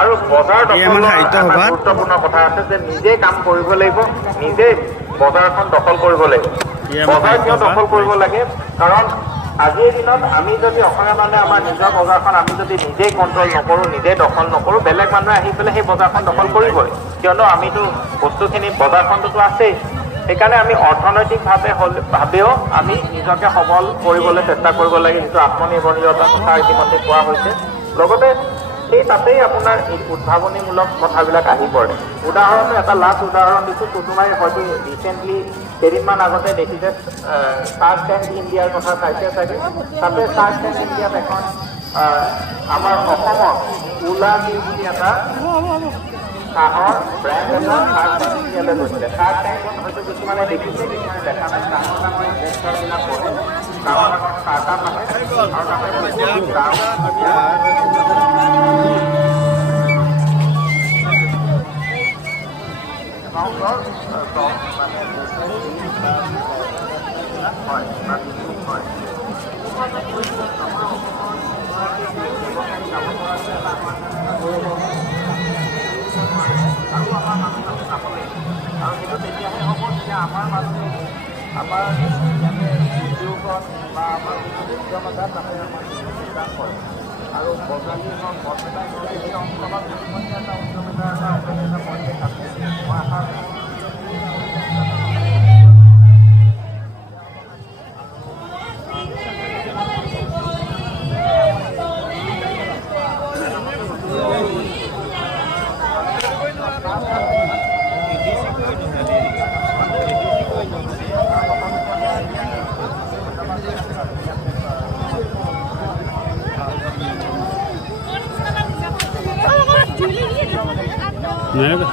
আৰু বজাৰ গুৰুত্বপূৰ্ণ কথা আছে যে নিজে কাম কৰিব লাগিব, নিজে বজাৰখন দখল কৰিব লাগিব। বজাৰ কিয় দখল কৰিব লাগে? কাৰণ আজিৰ দিনত আমি যদি অসমীয়া মানুহে আমাৰ নিজৰ বজাৰখন আমি যদি নিজেই কণ্ট্ৰল নকৰোঁ, নিজে দখল নকৰোঁ, বেলেগ মানুহে আহি পেলাই সেই বজাৰখন দখল কৰিবই। কিয়নো আমিতো বস্তুখিনি বজাৰখনটোতো আছেই। সেইকাৰণে আমি অৰ্থনৈতিকভাৱেও আমি নিজকে সবল কৰিবলৈ চেষ্টা কৰিব লাগে, যিটো আত্মনিৰ্ভৰশীলতাৰ কথা ইতিমধ্যে কোৱা হৈছে। লগতে সেই তাতেই আপোনাৰ এই উদ্ভাৱনীমূলক কথাবিলাক আহি পৰে। উদাহৰণটো এটা লাষ্ট উদাহৰণ দিছোঁ, কোনোবাই হয়তো ৰিচেণ্টলি কেইদিনমান আগতে দেখিছে শ্বাৰ্ক টেংক ইণ্ডিয়াৰ কথা চাইছে চাগে। তাতে শ্বাৰ্ক টেংক ইণ্ডিয়াত এখন আমাৰ অসমৰ উলা বুলি এটা চাহৰ ব্ৰেণ্ড এটা শ্বাৰ্ক টেংক ইণ্ডিয়ালৈ গৈছিলে। শ্বাৰ্ক টেংকত হয়তো কিছুমানে দেখিছে, কিছুমানে দেখা নাই। ডাঙৰ ডাঙৰ ইনভেষ্টৰবিলাক বহে, ডাঙৰ ডাঙৰ ষ্টাৰ্টআপ আহে আৰু আৰু সেইটো তেতিয়াহে হ'ব যেতিয়া আমাৰ মানুহে আমাৰ ইয়াতে উদ্যোগত বা আমাৰ যিটো উদ্যম আছে তাতে আমাৰ যোগদান কৰে। আৰু বজালী হওক বৰপেটা সেই অঞ্চলত ইতিমধ্যে এটা উদ্যম এটা পৰিৱেশ আছে। মই আশা Nerede?